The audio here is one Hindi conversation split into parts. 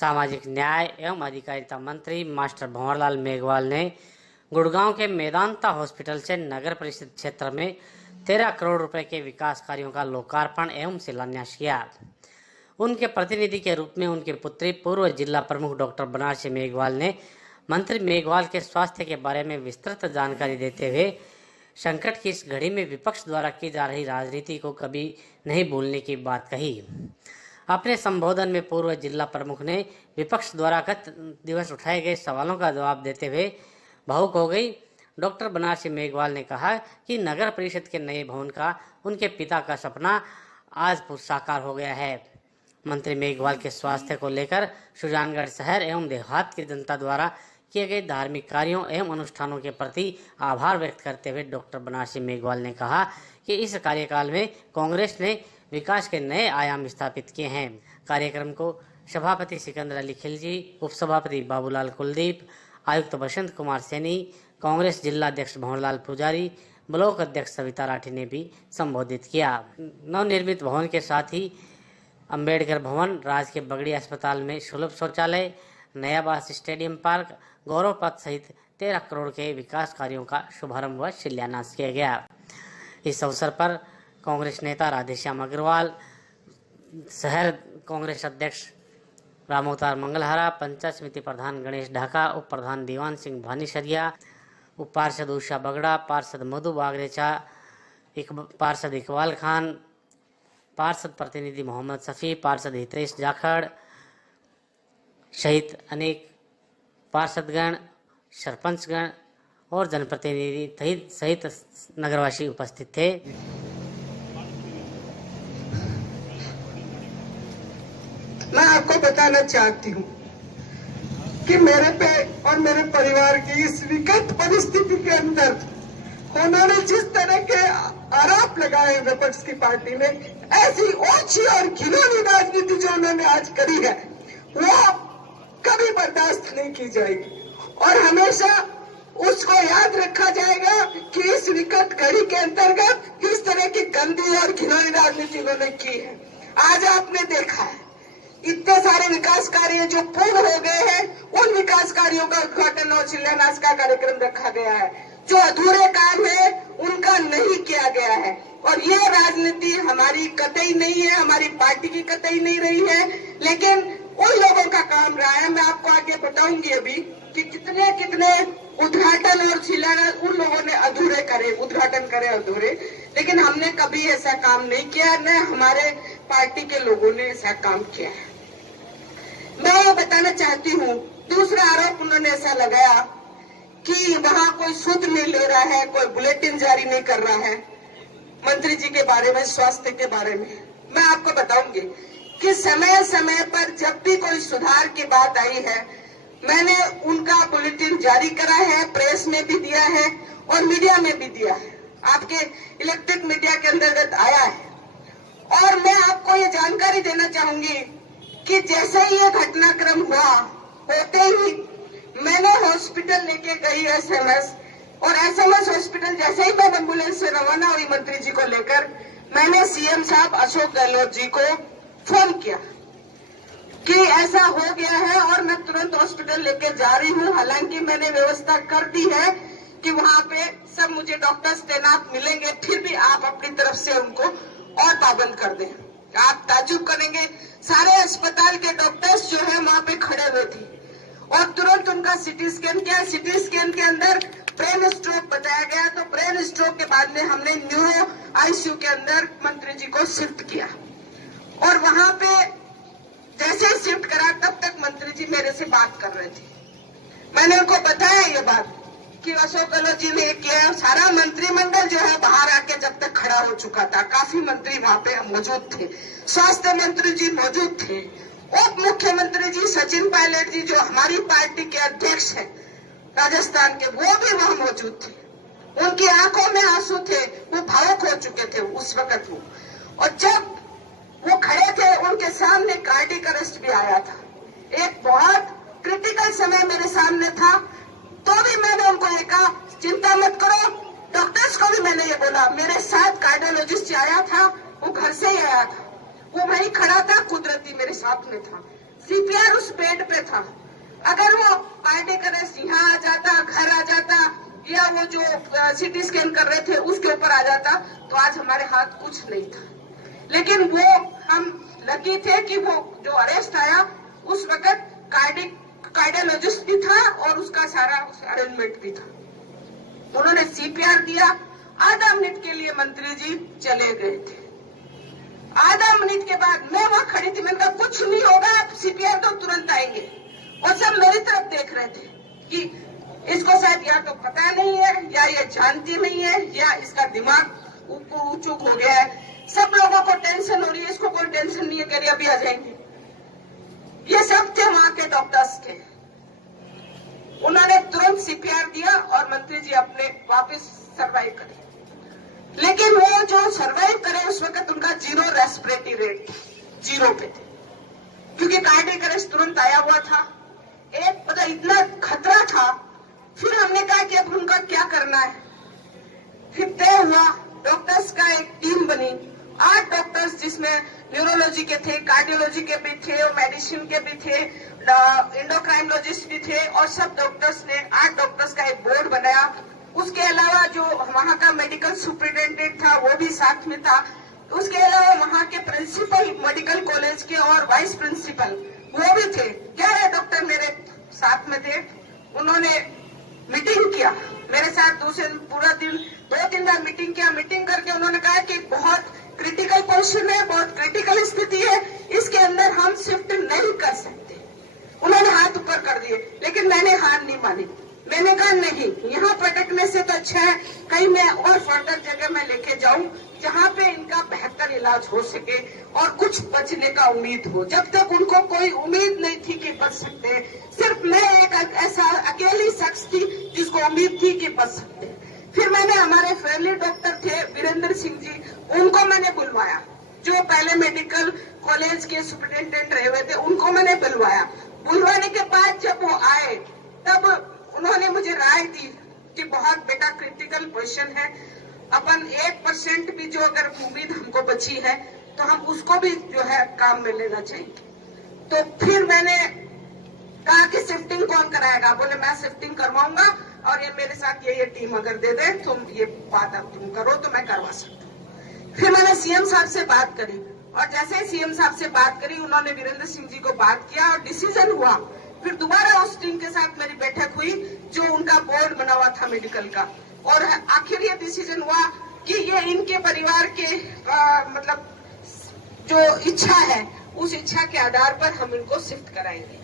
सामाजिक न्याय एवं अधिकारिता मंत्री मास्टर भंवरलाल मेघवाल ने गुड़गांव के मेदांता हॉस्पिटल से नगर परिषद क्षेत्र में 13 करोड़ रुपए के विकास कार्यों का लोकार्पण एवं शिलान्यास किया। उनके प्रतिनिधि के रूप में उनके पुत्री पूर्व जिला प्रमुख डॉक्टर बनारसी मेघवाल ने मंत्री मेघवाल के स्वास्थ्य के बारे में विस्तृत जानकारी देते हुए संकट की इस घड़ी में विपक्ष द्वारा की जा रही राजनीति को कभी नहीं भूलने की बात कही। अपने संबोधन में पूर्व जिला प्रमुख ने विपक्ष द्वारा गत दिवस उठाए गए सवालों का जवाब देते हुए भावुक हो गई। डॉक्टर बनारसी मेघवाल ने कहा कि नगर परिषद के नए भवन का उनके पिता का सपना आज साकार हो गया है। मंत्री मेघवाल के स्वास्थ्य को लेकर सुजानगढ़ शहर एवं देहात की जनता द्वारा किए गए धार्मिक कार्यों एवं अनुष्ठानों के प्रति आभार व्यक्त करते हुए डॉक्टर बनारसी मेघवाल ने कहा कि इस कार्यकाल में कांग्रेस ने विकास के नए आयाम स्थापित किए हैं। कार्यक्रम को सभापति सिकंदर अली खिलजी, उपसभापति बाबूलाल कुलदीप, आयुक्त बसंत कुमार सैनी, कांग्रेस जिला अध्यक्ष भंवरलाल पुजारी, ब्लॉक अध्यक्ष सविता राठी ने भी संबोधित किया। नवनिर्मित भवन के साथ ही अंबेडकर भवन, राजकीय बगड़ी अस्पताल में सुलभ शौचालय, नया बास स्टेडियम पार्क, गौरव पथ सहित 13 करोड़ के विकास कार्यों का शुभारंभ व शिलान्यास किया गया। इस अवसर पर कांग्रेस नेता राधेश्याम अग्रवाल, शहर कांग्रेस अध्यक्ष रामोतार मंगलहारा, पंचायत समिति प्रधान गणेश ढाका, उप प्रधान दीवान सिंह भानीसरिया, उप पार्षद उषा बगड़ा, पार्षद मधु बागरेचा, पार्षद इकबाल खान, पार्षद प्रतिनिधि मोहम्मद शफी, पार्षद हितेश जाखड़ सहित अनेक पार्षदगण, सरपंचगण और जनप्रतिनिधि सहित नगरवासी उपस्थित थे। मैं आपको बताना चाहती हूँ कि मेरे पे और मेरे परिवार की इस विकट परिस्थिति के अंदर उन्होंने जिस तरह के आरोप लगाए विपक्ष की पार्टी ने, ऐसी ओछी और घिनौनी राजनीति जो उन्होंने आज करी है वो कभी बर्दाश्त नहीं की जाएगी और हमेशा उसको याद रखा जाएगा कि इस विकट घड़ी के अंतर्गत इस तरह की गंदी और घिनौनी राजनीति उन्होंने की है। आज आपने देखा है इतने सारे विकास कार्य जो पूर्ण हो गए हैं, उन विकास कार्यों का उद्घाटन और शिलान्यास का कार्यक्रम रखा गया है। जो अधूरे काम है उनका नहीं किया गया है और ये राजनीति हमारी कतई नहीं है, हमारी पार्टी की कतई नहीं रही है, लेकिन उन लोगों का काम रहा है। मैं आपको आगे बताऊंगी अभी कि कितने कितने उद्घाटन और शिलान्यास उन लोगों ने अधूरे करे, उद्घाटन करे अधूरे, लेकिन हमने कभी ऐसा काम नहीं किया, न हमारे पार्टी के लोगों ने ऐसा काम किया है। मैं ये बताना चाहती हूँ, दूसरा आरोप उन्होंने ऐसा लगाया कि वहाँ कोई सुध नहीं ले रहा है, कोई बुलेटिन जारी नहीं कर रहा है मंत्री जी के बारे में, स्वास्थ्य के बारे में। मैं आपको बताऊंगी कि समय समय पर जब भी कोई सुधार की बात आई है, मैंने उनका बुलेटिन जारी करा है, प्रेस में भी दिया है और मीडिया में भी दिया है, आपके इलेक्ट्रिक मीडिया के अंतर्गत आया है। और मैं आपको ये जानकारी देना चाहूंगी कि जैसे ही ये घटनाक्रम हुआ, होते ही मैंने हॉस्पिटल लेके गई एसएमएस, और एसएमएस हॉस्पिटल जैसे ही मैं एम्बुलेंस से रवाना हुई मंत्री जी को लेकर, मैंने सीएम साहब अशोक गहलोत जी को फोन किया कि ऐसा हो गया है और मैं तुरंत हॉस्पिटल लेके जा रही हूँ। हालांकि मैंने व्यवस्था कर दी है कि वहाँ पे सब मुझे डॉक्टर्स तैनात मिलेंगे, फिर भी आप अपनी तरफ से उनको और पाबंद कर दें। आप ताजुब करेंगे, सारे अस्पताल के डॉक्टर्स जो है वहाँ पे खड़े हुए थे और तुरंत उनका सीटी स्कैन किया। सीटी स्कैन के अंदर ब्रेन स्ट्रोक बताया गया, तो ब्रेन स्ट्रोक के बाद में हमने न्यूरो आईसीयू के अंदर मंत्री जी को शिफ्ट किया और वहाँ पे जैसे ही शिफ्ट करा तब तक मंत्री जी मेरे से बात कर रहे थे। मैंने उनको बताया ये बात कि अशोक गहलोत जी ने किया। सारा मंत्रिमंडल जो है बाहर आके जब तक खड़ा हो चुका था, काफी मंत्री वहाँ पे मौजूद थे, स्वास्थ्य मंत्री जी मौजूद थे, उप मुख्यमंत्री जी सचिन पायलट जी जो हमारी पार्टी के अध्यक्ष हैं राजस्थान के, वो भी वहाँ मौजूद थे। उनकी आंखों में आंसू थे, वो भावुक हो चुके थे उस वक्त वो। और जब वो खड़े थे, उनके सामने कार्डियक अरेस्ट भी आया था। एक बहुत क्रिटिकल समय मेरे सामने था, तो भी मैंने उनको ये कहा चिंता मत करो। डॉक्टर्स को भी मैंने ये बोला, मेरे साथ कार्डियोलॉजिस्ट आया था, वो घर से ही आया था, वो वहीं खड़ा था, कुदरती मेरे साथ में था। सीपीआर उस बेड पे था। अगर वो कार्डियक अरेस्ट यहाँ आ जाता, घर आ जाता, या वो जो सीटी स्कैन कर रहे थे उसके ऊपर आ जाता, तो आज हमारे हाथ कुछ नहीं था। लेकिन वो हम लकी थे कि वो जो अरेस्ट आया उस वक्त कार्डियोलॉजिस्ट भी था और उसका सारा अरेंजमेंट भी था। उन्होंने सीपीआर दिया। आधा मिनट के लिए मंत्री जी चले गए थे। आधा मिनट के बाद मैं वहां खड़ी थी, मैंने कहा कुछ नहीं होगा, आप सीपीआर तो तुरंत आएंगे। और सब मेरी तरफ देख रहे थे कि इसको शायद या तो पता नहीं है, या ये जानती नहीं है, या इसका दिमाग उचूक हो गया है। सब लोगों को टेंशन हो रही है, इसको कोई टेंशन नहीं है, कह रही अभी आ जाएंगे। ये सब थे वहां के डॉक्टर्स के। उन्होंने तुरंत सीपीआर दिया और मंत्री जी अपने वापस सर्वाइव करे। लेकिन वो जो सर्वाइव करे उस वक्त उनका 0 रेस्पिरेटरी रेट, 0 पे थे, क्योंकि कार्डियक अरेस्ट तुरंत आया हुआ था। एक पता इतना खतरा था। फिर हमने कहा कि अब उनका क्या करना है। फिर तय हुआ, डॉक्टर्स का एक टीम बनी, 8 डॉक्टर्स, जिसमें न्यूरोलॉजी के थे, कार्डियोलॉजी के भी थे, और मेडिसिन के भी थे, एंडोक्राइनोलॉजिस्ट भी थे, और सब डॉक्टर्स ने 8 डॉक्टर्स का एक बोर्ड बनाया। उसके अलावा जो वहां का मेडिकल सुपरिटेंडेंट था वो भी साथ में था। उसके अलावा वहां के प्रिंसिपल मेडिकल कॉलेज के और वाइस प्रिंसिपल वो भी थे। 11 डॉक्टर मेरे साथ में थे। उन्होंने मीटिंग किया मेरे साथ, पूरा दिन 2-3 बार मीटिंग किया। मीटिंग करके उन्होंने कहा कि बहुत क्रिटिकल पोजीशन है, बहुत क्रिटिकल स्थिति है, इसके अंदर हम शिफ्ट नहीं कर सकते। उन्होंने हाथ ऊपर कर दिए, लेकिन मैंने हार नहीं मानी। मैंने कहा नहीं, यहाँ पटकने से तो अच्छा है कहीं मैं और फर्दर जगह में लेके जाऊं जहाँ पे इनका बेहतर इलाज हो सके और कुछ बचने का उम्मीद हो। जब तक उनको कोई उम्मीद नहीं थी कि बच सकते, सिर्फ मैं एक ऐसा अकेली शख्स थी जिसको उम्मीद थी कि बच सकते। फिर मैंने हमारे फैमिली डॉक्टर थे वीरेंद्र सिंह जी, उनको मैंने बुलवाया, जो पहले मेडिकल कॉलेज के सुपरिटेंडेंट रहे हुए थे, उनको मैंने बुलवाया। बुलवाने के बाद जब वो आए तब उन्होंने मुझे राय दी कि बहुत बेटा क्रिटिकल पोजीशन है, अपन 1% भी जो अगर उम्मीद हमको बची है तो हम उसको भी जो है काम में लेना चाहिए। तो फिर मैंने कहा कि शिफ्टिंग कौन कराएगा। बोले मैं शिफ्टिंग करवाऊंगा और ये मेरे साथ ये टीम अगर दे दे, तुम ये बात अब तुम करो तो मैं करवा सकता हूँ। फिर मैंने सीएम साहब से बात करी और जैसे ही सीएम साहब से बात करी उन्होंने वीरेंद्र सिंह जी को बात किया और डिसीजन हुआ। फिर दोबारा उस टीम के साथ मेरी बैठक हुई जो उनका बोर्ड बना हुआ था मेडिकल का, और आखिर ये डिसीजन हुआ कि ये इनके परिवार के मतलब जो इच्छा है उस इच्छा के आधार पर हम इनको शिफ्ट कराएंगे।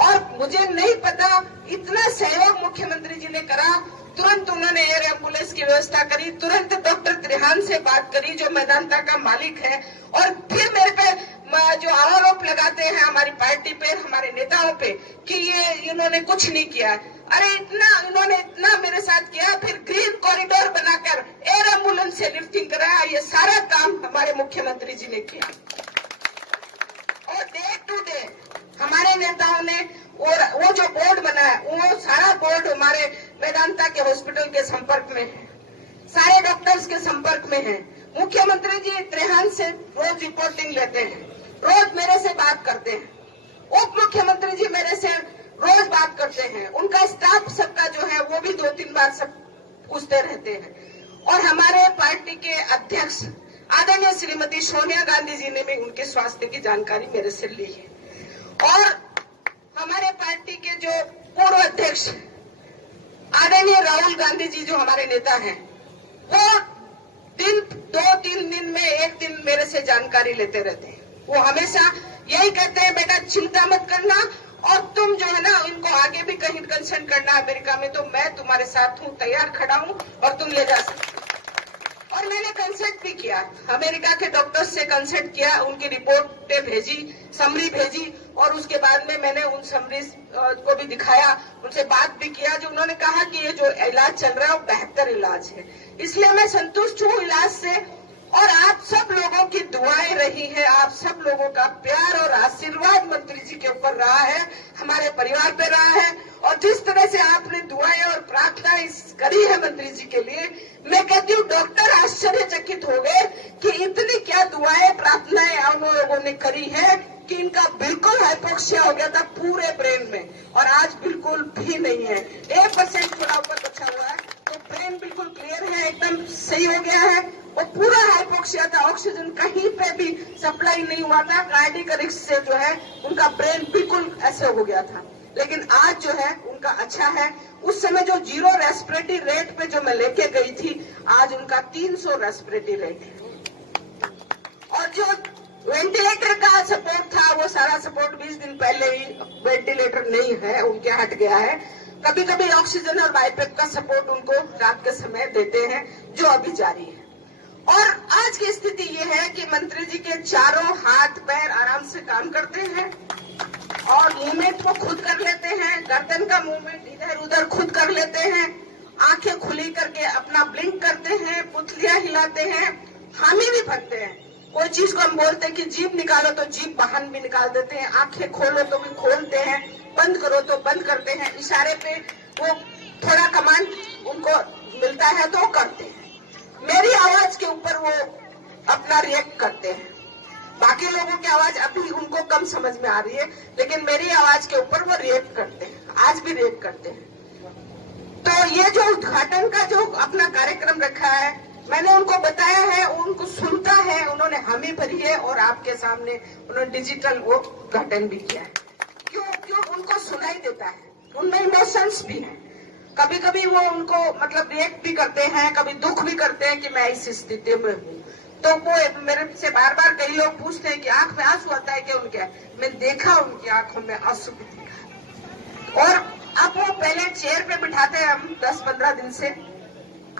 और मुझे नहीं पता इतना सहयोग मुख्यमंत्री जी ने करा। तुरंत उन्होंने एयर एम्बुलेंस की व्यवस्था करी, तुरंत डॉक्टर त्रिहान से बात करी जो मेदांता का मालिक है, और फिर मेरे पे जो आरोप लगाते हैं हमारी पार्टी पे, हमारे नेताओं पे कि ये इन्होंने कुछ नहीं किया। अरे इन्होंने इतना मेरे साथ किया। फिर ग्रीन कॉरिडोर बनाकर एयर एम्बुलेंस से लिफ्टिंग कराया। ये सारा काम हमारे मुख्यमंत्री जी ने किया और डे टू डे हमारे नेताओं ने, और वो जो बोर्ड बना है वो सारा बोर्ड हमारे मेदांता के हॉस्पिटल के संपर्क में है, सारे डॉक्टर्स के संपर्क में है। मुख्यमंत्री जी त्रिहान से रोज रिपोर्टिंग लेते हैं, रोज मेरे से बात करते हैं। उप मुख्यमंत्री जी मेरे से रोज बात करते हैं। उनका स्टाफ सबका जो है वो भी 2-3 बार सब पूछते रहते हैं। और हमारे पार्टी के अध्यक्ष आदरणीय श्रीमती सोनिया गांधी जी ने भी उनके स्वास्थ्य की जानकारी मेरे से ली है। और हमारे पार्टी के जो पूर्व अध्यक्ष आदरणीय राहुल गांधी जी जो हमारे नेता हैं, वो 2-3 दिन में एक दिन मेरे से जानकारी लेते रहते हैं। वो हमेशा यही कहते हैं बेटा चिंता मत करना, और तुम जो है ना इनको आगे भी कहीं कंसल्ट करना अमेरिका में तो मैं तुम्हारे साथ हूँ, तैयार खड़ा हूँ और तुम ले जा सकते। और मैंने कंसल्ट भी किया, अमेरिका के डॉक्टर्स से कंसल्ट किया, उनकी रिपोर्टें भेजी, समरी भेजी, और उसके बाद में मैंने उन समरी को भी दिखाया, उनसे बात भी किया, जो उन्होंने कहा कि ये जो इलाज चल रहा है वो बेहतर इलाज है। इसलिए मैं संतुष्ट हूँ इलाज से। और आप सब लोगों की दुआएं रही है, आप सब लोगों का प्यार और आशीर्वाद मंत्री जी के ऊपर रहा है, हमारे परिवार पे रहा है। और जिस तरह से आपने दुआएं और प्रार्थनाएं करी है मंत्री जी के लिए, मैं कहती हूँ डॉक्टर आश्चर्यचकित हो गए कि इतनी क्या दुआएं प्रार्थनाएं उन लोगों ने करी है कि इनका बिल्कुल हाइपोक्सिया हो गया था पूरे ब्रेन में, और आज बिल्कुल भी नहीं है, 1% थोड़ा ऊपर बचा हुआ है। तो ब्रेन बिल्कुल क्लियर है, एकदम सही हो गया है। और पूरा हाइपोक्सिया था, ऑक्सीजन कहीं पे भी सप्लाई नहीं हुआ था। कार्डियक अरेस्ट से जो है उनका ब्रेन बिल्कुल ऐसे हो गया था, लेकिन आज जो है उनका अच्छा है। उस समय जो 0 रेस्पिरेटरी रेट पे जो मैं लेके गई थी, आज उनका 300 रेस्पिरेटरी रेट है। और जो वेंटिलेटर का सपोर्ट था, वो सारा सपोर्ट 20 दिन पहले ही वेंटिलेटर नहीं है, उनके हट गया है। कभी कभी ऑक्सीजन और बाईपेप का सपोर्ट उनको रात के समय देते हैं, जो अभी जारी है। और आज की स्थिति ये है कि मंत्री जी के चारों हाथ पैर आराम से काम करते हैं और मूवमेंट को खुद कर लेते हैं, गर्दन का मूवमेंट इधर उधर खुद कर लेते हैं, आंखें खुली करके अपना ब्लिंक करते हैं, पुतलियां हिलाते हैं, हामी भी भरते हैं। कोई चीज को हम बोलते हैं कि जीभ निकालो तो जीभ बाहर भी निकाल देते हैं, आंखें खोलो तो भी खोलते हैं, बंद करो तो बंद करते हैं। इशारे पे वो थोड़ा कमांड उनको मिलता है तो करते हैं। मेरी आवाज के ऊपर वो अपना रिएक्ट करते हैं। बाकी लोगों की आवाज अभी उनको कम समझ में आ रही है, लेकिन मेरी आवाज के ऊपर वो रिएक्ट करते हैं, आज भी रिएक्ट करते हैं। तो ये जो उद्घाटन का जो अपना कार्यक्रम रखा है, मैंने उनको बताया है, उनको सुनता है, उन्होंने हामी भरी है और आपके सामने उन्होंने डिजिटल वो उद्घाटन भी किया है। क्यों उनको सुनाई देता है, उनमें इमोशंस भी है। कभी कभी वो उनको मतलब रिएक्ट भी करते हैं, कभी दुख भी करते हैं कि मैं इस स्थिति में हूँ। तो वो मेरे से बार बार कई लोग पूछते हैं कि आंख में आंसू आता है क्या उनके? मैं देखा उनकी आंखों में आंसू भी दिखा। और अब वो पहले चेयर पे बिठाते हैं हम 10-15 दिन से,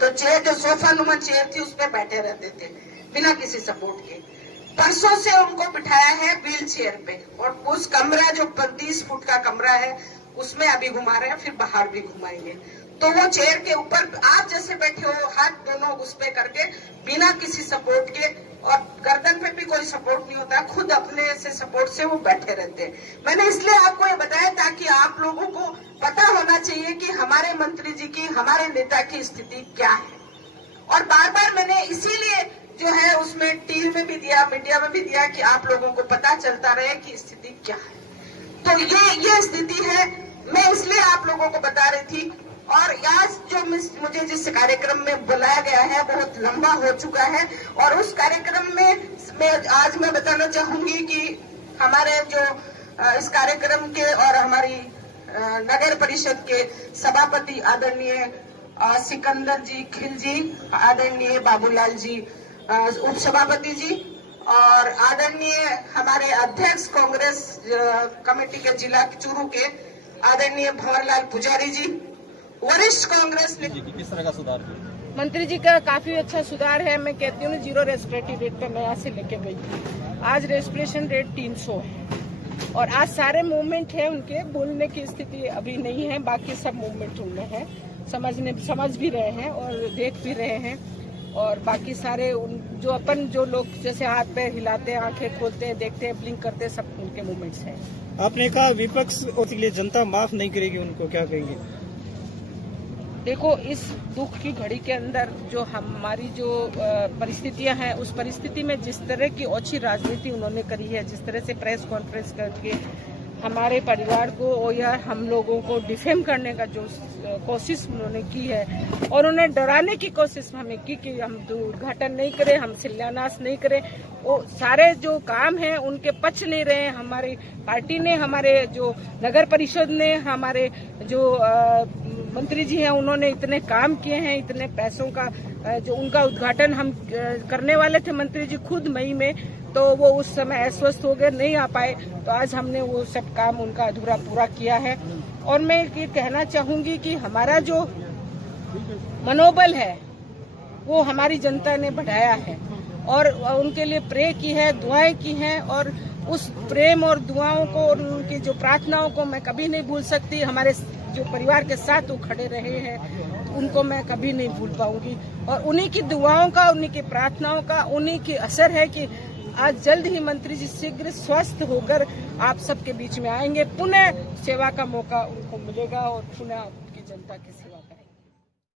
तो चेयर जो सोफा नुमा चेयर थी उस पर बैठे रहते थे बिना किसी सपोर्ट के। परसों से उनको बिठाया है व्हील चेयर पे, और उस कमरा जो 30 फुट का कमरा है उसमें अभी घुमा रहे हैं, फिर बाहर भी घुमाएंगे। तो वो चेयर के ऊपर आप जैसे बैठे हो, हाथ दोनों उस पे करके बिना किसी सपोर्ट के, और गर्दन पे भी कोई सपोर्ट नहीं होता, खुद अपने से सपोर्ट से वो बैठे रहते हैं। मैंने इसलिए आपको ये बताया ताकि आप लोगों को पता होना चाहिए कि हमारे मंत्री जी की, हमारे नेता की स्थिति क्या है। और बार बार मैंने इसीलिए जो है उसमें टीवी में भी दिया, मीडिया में भी दिया कि आप लोगों को पता चलता रहे कि स्थिति क्या है। तो ये स्थिति है, मैं इसलिए आप लोगों को बता रही थी। और आज जो मुझे जिस कार्यक्रम में बुलाया गया है बहुत लंबा हो चुका है, और उस कार्यक्रम में आज मैं बताना चाहूंगी कि हमारे जो इस कार्यक्रम के और हमारी नगर परिषद के सभापति आदरणीय सिकंदर जी खिलजी, आदरणीय बाबूलाल जी उप सभापति जी, और आदरणीय हमारे अध्यक्ष कांग्रेस कमेटी के जिला चूरू के आदरणीय भंवरलाल पुजारी जी, वरिष्ठ कांग्रेस ने किस तरह का सुधार किया? मंत्री जी का काफी अच्छा सुधार है। मैं कहती हूँ 0 रेस्पिरेटरी रेट पे नया से लेके गई थी, आज रेस्पिरेशन रेट 300 है। और आज सारे मूवमेंट है, उनके बोलने की स्थिति अभी नहीं है, बाकी सब मूवमेंट उनमें है, समझ भी रहे हैं और देख भी रहे हैं। और बाकी सारे जो लोग जैसे हाथ पैर हिलाते हैं, आंखें खोलते हैं, देखते हैं, ब्लिंक करते हैं, सब उनके मूवमेंट्स हैं। आपने कहा विपक्ष और लिए जनता माफ नहीं करेगी, उनको क्या कहेंगे? देखो, इस दुख की घड़ी के अंदर जो हमारी जो परिस्थितियां हैं, उस परिस्थिति में जिस तरह की ओछी राजनीति उन्होंने करी है, जिस तरह से प्रेस कॉन्फ्रेंस करके हमारे परिवार को या हम लोगों को डिफेम करने का जो कोशिश उन्होंने की है, और उन्हें डराने की कोशिश हमें की कि हम उद्घाटन नहीं करें, हम शिलान्यास नहीं करें, वो सारे जो काम हैं उनके पच नहीं रहे। हमारी पार्टी ने, हमारे जो नगर परिषद ने, हमारे जो मंत्री जी हैं, उन्होंने इतने काम किए हैं, इतने पैसों का जो उनका उद्घाटन हम करने वाले थे मंत्री जी खुद मई में, तो वो उस समय अस्वस्थ हो गए, नहीं आ पाए। तो आज हमने वो सब काम उनका अधूरा पूरा किया है। और मैं ये कहना चाहूंगी कि हमारा जो मनोबल है वो हमारी जनता ने बढ़ाया है, और उनके लिए प्रे की है, दुआएं की हैं, और उस प्रेम और दुआओं को और उनकी जो प्रार्थनाओं को मैं कभी नहीं भूल सकती। हमारे जो परिवार के साथ वो खड़े रहे हैं, उनको मैं कभी नहीं भूल पाऊंगी। और उन्हीं की दुआओं का, उन्हीं की प्रार्थनाओं का, उन्हीं की असर है कि आज जल्द ही मंत्री जी शीघ्र स्वस्थ होकर आप सबके बीच में आएंगे, पुनः सेवा का मौका उनको मिलेगा और पुनः आपकी जनता की सेवा करेंगे।